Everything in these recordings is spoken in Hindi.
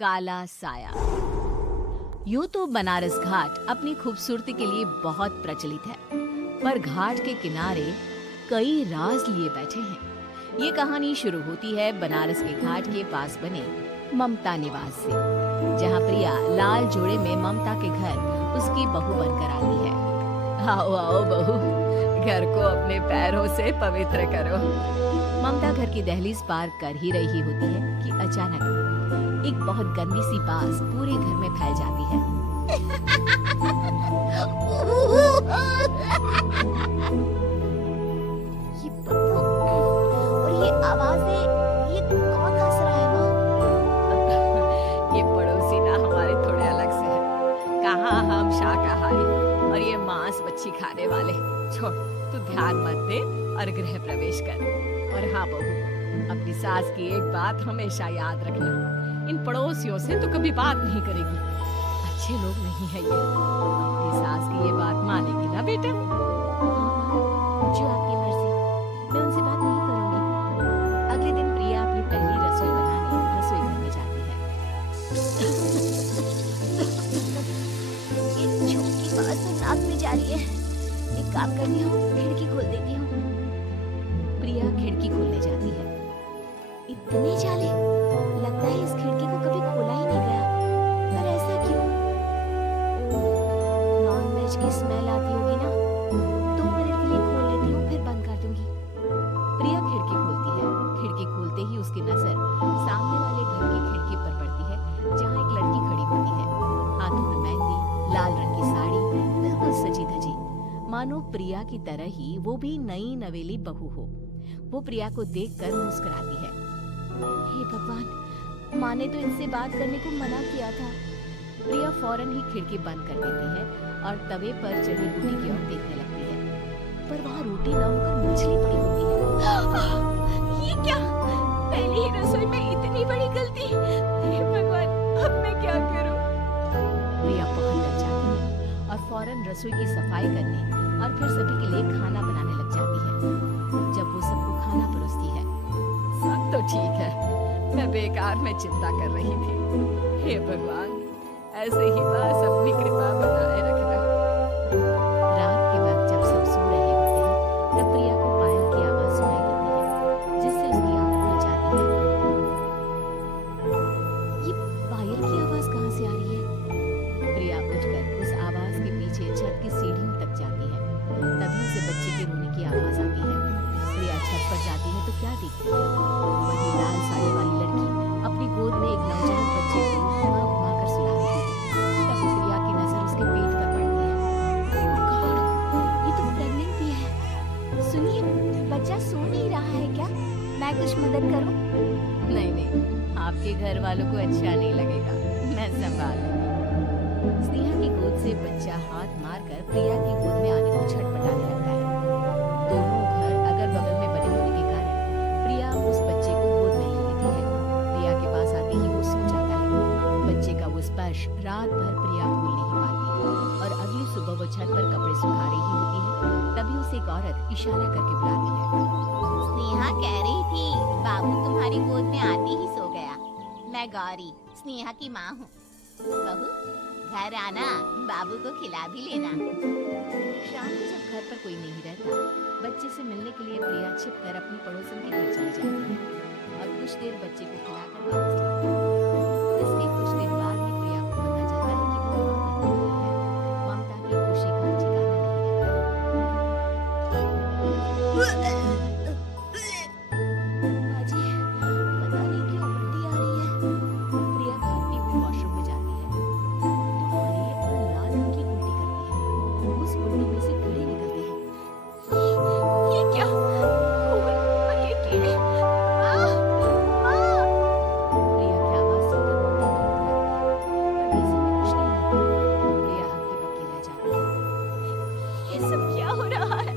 काला साया। यूं तो बनारस घाट अपनी खूबसूरती के लिए बहुत प्रचलित है, पर घाट के किनारे कई राज लिए बैठे हैं। ये कहानी शुरू होती है बनारस के घाट के पास बने ममता निवास से, जहाँ प्रिया लाल जोड़े में ममता के घर उसकी बहू बनकर आती है। आओ आओ बहू, घर को अपने पैरों से पवित्र करो। ममता घर की दहलीज पार कर ही रही होती है कि अचानक एक बहुत गंदी सी बास पूरे घर में फैल जाती है। ये बदबू और ये आवाजें, ये कौन हंस रहा है माँ? ये पड़ोसी ना हमारे थोड़े अलग से है। कहाँ हम शाकाहारी और ये मांस मच्छी खाने वाले। छोड़, तू ध्यान मत दे और गृह प्रवेश कर। और हाँ बहू, अपनी सास की एक बात हमेशा याद रखना, इन पड़ोसियों से तो कभी बात नहीं करेगी। अच्छे लोग नहीं है ये। अपनी सास की ये बात मानेगी ना बेटा? जो आपकी मर्जी, मैं उनसे बात नहीं करूंगी। अगले दिन प्रिया अपनी पहली रसोई बनाने रसोई घर में जाती है। ये छोटी बात तो नाक में जा रही है। एक काम करती हूँ, खिड़की खोल देती हूँ। प्रिया खिड़की खोलने जाती है। इतने जाले, लगता है इस खिड़की को कभी खोला ही नहीं गया। पर ऐसा क्यों? नॉनवेज की स्मेल आती होगी ना। 2 मिनट के लिए खोल लेती हूँ, फिर बंद कर दूंगी। प्रिया खिड़की खोलती है। खिड़की खोलते ही उसकी नजर सामने वाले घर की खिड़की पर पड़ती है, जहाँ एक लड़की खड़ी होती है, हाथों में मेहंदी, लाल रंग की साड़ी, बिल्कुल सजी धजी, मानो प्रिया की तरह ही वो भी नई नवेली बहू हो। वो प्रिया को देखकर मुस्कुराती है। हे भगवान, माँ ने तो इनसे बात करने को मना किया था। प्रिया फौरन ही खिड़की बंद कर देती है और तवे पर चढ़ी रोटी की ओर देखने लगती है, पर वहाँ रोटी न होकर मछली पड़ी होती है। ये क्या? पहली ही रसोई में इतनी बड़ी गलती। हे भगवान, अब मैं क्या करूं? प्रिया बहुत डर जाती है और फौरन रसोई की सफाई करने और फिर सभी के लिए खाना बनाने लग जाती है। जब वो सबको खाना परोसती है, सब तो ठीक है, मैं बेकार में चिंता कर रही थी। हे भगवान, ऐसे ही बस अपनी कृपा बनाए रखना। रात के वक्त जब सब सो रहे होते हैं, तब प्रिया को पायल की आवाज सुनाई देती है, जिससे उसकी आंख खुल जाती है। ये पायल की आवाज कहाँ से आ रही है? प्रिया उठकर उस आवाज के पीछे छत की सीढ़ियों तक जाती है। तभी उसे बच्चे के रोने की आवाज आती है। प्रिया छत पर जाती है तो क्या देखती है? वही लाल साड़ी वाली लड़की अपनी गोद में एक नवजात बच्चे को घुमा घुमा कर सुला रही थी। तभी प्रिया की नजर उसके पेट पर पड़ती है। गॉड, ये तो प्रेग्नेंट भी है। सुनिए, बच्चा सो नहीं रहा है क्या? मैं कुछ मदद करूं? नहीं नहीं, आपके घर वालों को अच्छा नहीं लगेगा, मैं संभाल लूंगी। स्नेहा की गोद से बच्चा हाथ मारकर प्रिया की गोद में आने को छटपटाने लगता है। दोनों घर अगल बगल में बने होने के कारण प्रिया उस बच्चे को गोद में ही लेती है। प्रिया के पास आते ही वो सो जाता है। बच्चे का वो स्पर्श रात भर प्रिया भूल नहीं पाती और अगली सुबह वो छत पर कपड़े सुखा रही होती है। तभी उसे एक औरत इशारा करके बुलाती है। स्नेहा कह रही थी बाबू तुम्हारी गोद में आते ही सो गया। मैं गौरी, स्नेहा की माँ हूँ। बहू, घर आना, बाबू को खिला भी लेना। शाम को जब घर पर कोई नहीं रहता, बच्चे से मिलने के लिए प्रिया छिपकर अपनी पड़ोसन के घर चली जाती है और कुछ देर बच्चे को खिलाकर वापस लौटती है। इसके कुछ दिन बाद ही प्रिया को पता चलता है कि वो मां बनने वाली है। ममता की खुशी का ठिकाना नहीं रहता। बाजी, पता नहीं क्यों उल्टी आ रही है। प्रिया भागती हुई वॉशरूम में जाती है तो हरे और लाल रंग की उल्टी करती है। उस उल्टी में से कीड़े निकलते हैं। ये क्या? फूल और ये कीड़े। प्रिया की आवाज सुनकर ममता को लगती है, पर किसी में कुछ नहीं होता। प्रिया हक्की बक्की रह जाती है। ये सब क्या हो रहा है?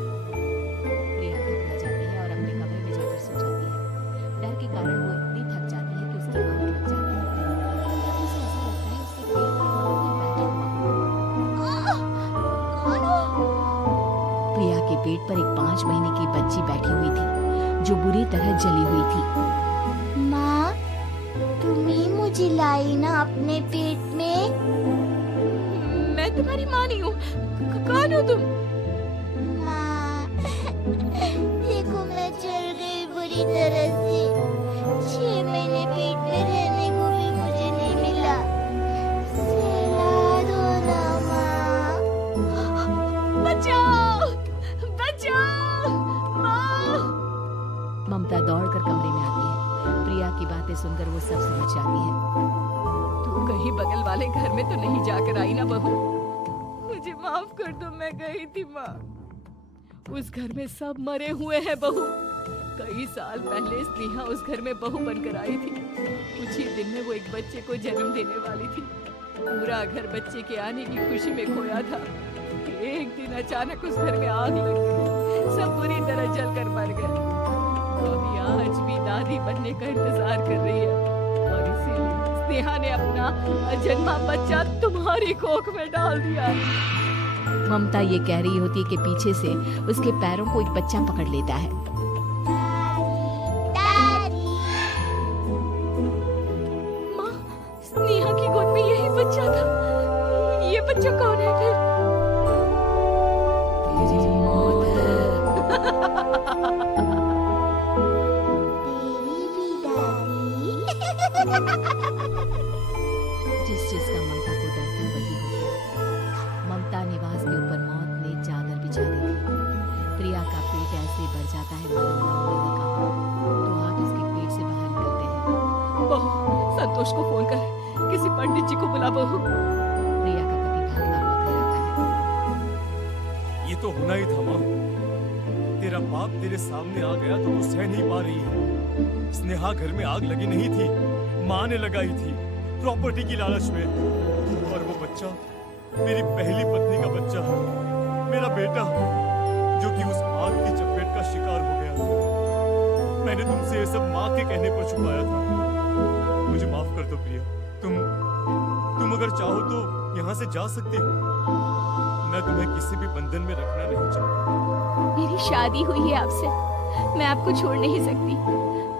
प्रिया घबरा जाती है और अपने कमरे में जाकर सो जाती है। डर के कारण वो इतनी थक जाती है कि उसकी आंख लग जाती है। तब उसे ऐसा लगता है उसके पेट पर कोई बैठा हुआ हो। कौन हो? प्रिया के पेट पर एक 5 महीने की बच्ची बैठी हुई थी, जो बुरी तरह जली हुई थी। माँ, तुम ही मुझे चिल्लाई ना अपने पेट में। मैं तुम्हारी माँ नहीं हूँ। कौन हो तुम? माँ, देखो मैं जल गई बुरी तरह से। 6 महीने पेट में रहने को भी मुझे नहीं मिला। सहला दो ना माँ। बचाओ! बचाओ! माँ! ममता दौड़कर कमरे में आती है। प्रिया की बातें सुनकर वो सब समझ जाती है। तू कहीं बगल वाले घर में तो नहीं जाकर आई ना बहू? मुझे माफ कर दो, मैं गई थी माँ। उस घर में सब मरे हुए हैं बहू। कई साल पहले स्नेहा उस घर में बहू बनकर आई थी। कुछ ही दिन में वो एक बच्चे को जन्म देने वाली थी। पूरा घर बच्चे के आने की खुशी में खोया था। एक दिन अचानक उस घर में आग लग गई। सब बुरी तरह जलकर मर गए। अभी आज भी दादी बनने का इंतजार कर रही है और इसीलिए स्नेहा ने अपना अजन्मा बच्चा तुम्हारी कोख में डाल दिया। ममता ये कह रही होती है कि पीछे से उसके पैरों को एक बच्चा पकड़ लेता है। दादी, माँ, स्नेहा की गोद में यही बच्चा था। ये बच्चा कौन है फिर? तेरी मौत है। जिस चीज का ममता को डर था वही हो गया। ममता निवास के ऊपर मौत ने चादर बिछा दी थी। प्रिया का पेट ऐसे भर जाता है मानो नौ महीने का हो। तो हाथ उसके पेट से बाहर निकलते हैं। बहू, संतोष को फोन कर, किसी पंडित जी को बुला बहू। प्रिया का पति भागता हुआ घर आता है। ये तो होना ही था माँ। तेरा बाप तेरे सामने आ गया तो तू सह नहीं पा रही है। स्नेहा घर में आग लगी नहीं थी, माँ ने लगाई थी प्रॉपर्टी की लालच में। और वो बच्चा मेरी पहली पत्नी का बच्चा, मेरा बेटा, जो कि उस आग की चपेट का शिकार हो गया। मैंने तुमसे ये सब माँ के कहने पर छुपाया था। मुझे माफ कर दो प्रिया। तुम अगर चाहो तो यहाँ से जा सकती हो। मैं तुम्हें किसी भी बंधन में रखना नहीं चाहता। मेरी शादी हुई है आपसे, मैं आपको छोड़ नहीं सकती।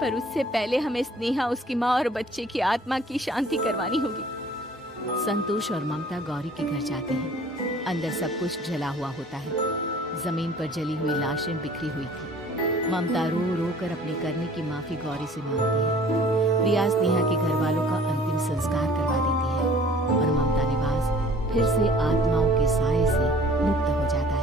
पर उससे पहले हमें स्नेहा, उसकी माँ और बच्चे की आत्मा की शांति करवानी होगी। संतोष और ममता गौरी के घर जाते हैं। अंदर सब कुछ जला हुआ होता है। जमीन पर जली हुई लाशें बिखरी हुई थी। ममता रो रो कर अपने करने की माफी गौरी से मांगती है। प्रिया स्नेहा के घर वालों का अंतिम संस्कार करवा देती है और ममता निवास फिर से आत्माओं के साए से मुक्त हो जाता है।